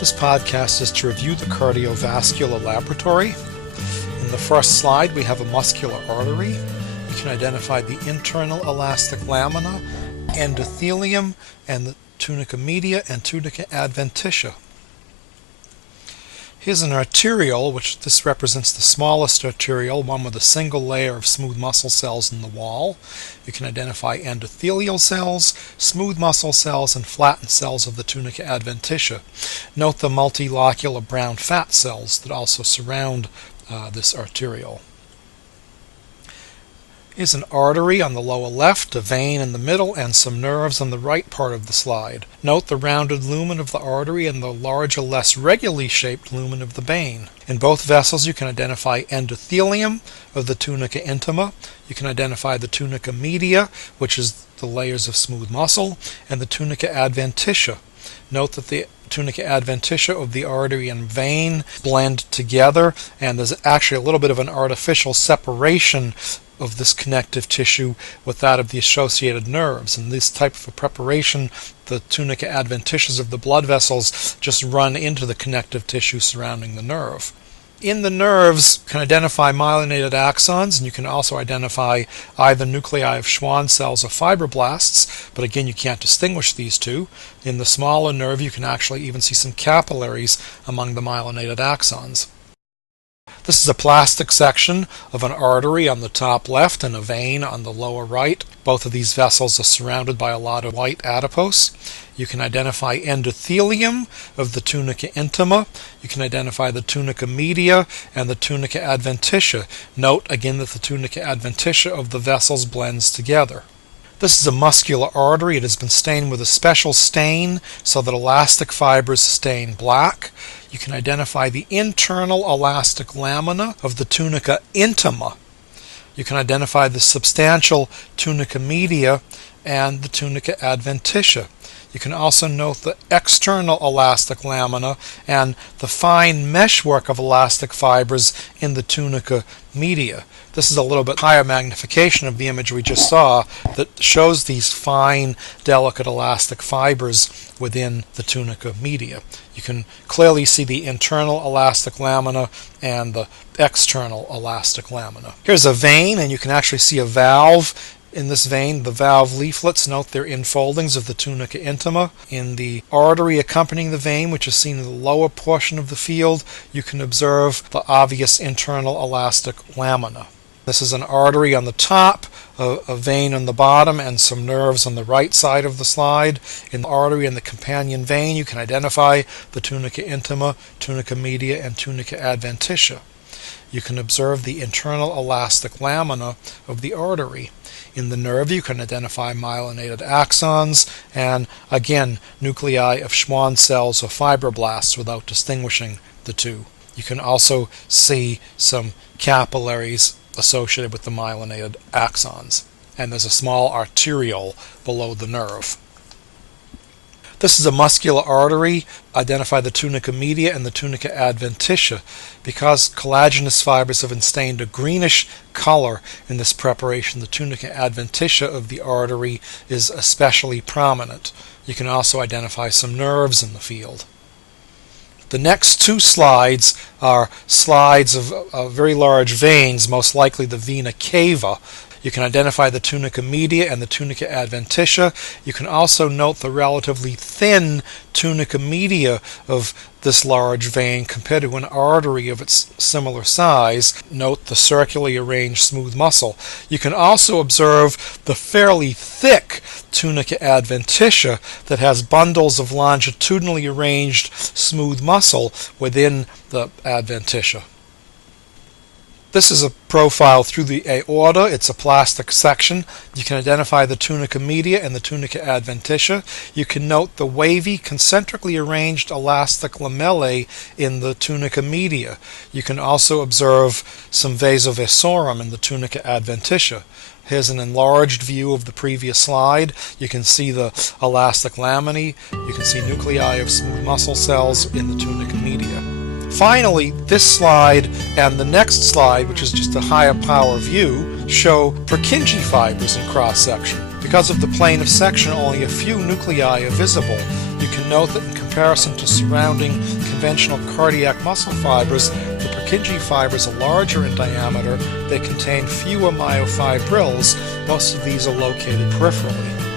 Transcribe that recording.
This podcast is to review the Cardiovascular Laboratory. In the first slide, we have a muscular artery. You can identify the internal elastic lamina, endothelium, and the tunica media and tunica adventitia. Here's an arteriole, which this represents the smallest arteriole, one with a single layer of smooth muscle cells in the wall. You can identify endothelial cells, smooth muscle cells, and flattened cells of the tunica adventitia. Note the multilocular brown fat cells that also surround this arteriole. Here's an artery on the lower left, a vein in the middle, and some nerves on the right part of the slide. Note the rounded lumen of the artery and the larger, less regularly shaped lumen of the vein. In both vessels you can identify endothelium of the tunica intima. You can identify the tunica media, which is the layers of smooth muscle, and the tunica adventitia. Note that the tunica adventitia of the artery and vein blend together, and there's actually a little bit of an artificial separation of this connective tissue with that of the associated nerves. In this type of a preparation, the tunica adventitias of the blood vessels just run into the connective tissue surrounding the nerve. In the nerves, you can identify myelinated axons, and you can also identify either nuclei of Schwann cells or fibroblasts, but again you can't distinguish these two. In the smaller nerve you can actually even see some capillaries among the myelinated axons. This is a plastic section of an artery on the top left and a vein on the lower right. Both of these vessels are surrounded by a lot of white adipose. You can identify endothelium of the tunica intima. You can identify the tunica media and the tunica adventitia. Note again that the tunica adventitia of the vessels blends together. This is a muscular artery. It has been stained with a special stain so that elastic fibers stain black. You can identify the internal elastic lamina of the tunica intima. You can identify the substantial tunica media and the tunica adventitia. You can also note the external elastic lamina and the fine meshwork of elastic fibers in the tunica media. This is a little bit higher magnification of the image we just saw that shows these fine, delicate elastic fibers within the tunica media. You can clearly see the internal elastic lamina and the external elastic lamina. Here's a vein, and you can actually see a valve in this vein. The valve leaflets, note they're infoldings of the tunica intima. In the artery accompanying the vein, which is seen in the lower portion of the field, you can observe the obvious internal elastic lamina. This is an artery on the top, a vein on the bottom, and some nerves on the right side of the slide. In the artery and the companion vein, you can identify the tunica intima, tunica media, and tunica adventitia. You can observe the internal elastic lamina of the artery. In the nerve, you can identify myelinated axons and, again, nuclei of Schwann cells or fibroblasts without distinguishing the two. You can also see some capillaries associated with the myelinated axons, and there's a small arteriole below the nerve. This is a muscular artery. Identify the tunica media and the tunica adventitia. Because collagenous fibers have been stained a greenish color in this preparation, the tunica adventitia of the artery is especially prominent. You can also identify some nerves in the field. The next two slides are slides of very large veins, most likely the vena cava. You can identify the tunica media and the tunica adventitia. You can also note the relatively thin tunica media of this large vein compared to an artery of its similar size. Note the circularly arranged smooth muscle. You can also observe the fairly thick tunica adventitia that has bundles of longitudinally arranged smooth muscle within the adventitia. This is a profile through the aorta. It's a plastic section. You can identify the tunica media and the tunica adventitia. You can note the wavy, concentrically arranged elastic lamellae in the tunica media. You can also observe some vasovasorum in the tunica adventitia. Here's an enlarged view of the previous slide. You can see the elastic laminae. You can see nuclei of smooth muscle cells in the tunica media. Finally, this slide and the next slide, which is just a higher power view, show Purkinje fibers in cross-section. Because of the plane of section, only a few nuclei are visible. You can note that in comparison to surrounding conventional cardiac muscle fibers, the Purkinje fibers are larger in diameter. They contain fewer myofibrils. Most of these are located peripherally.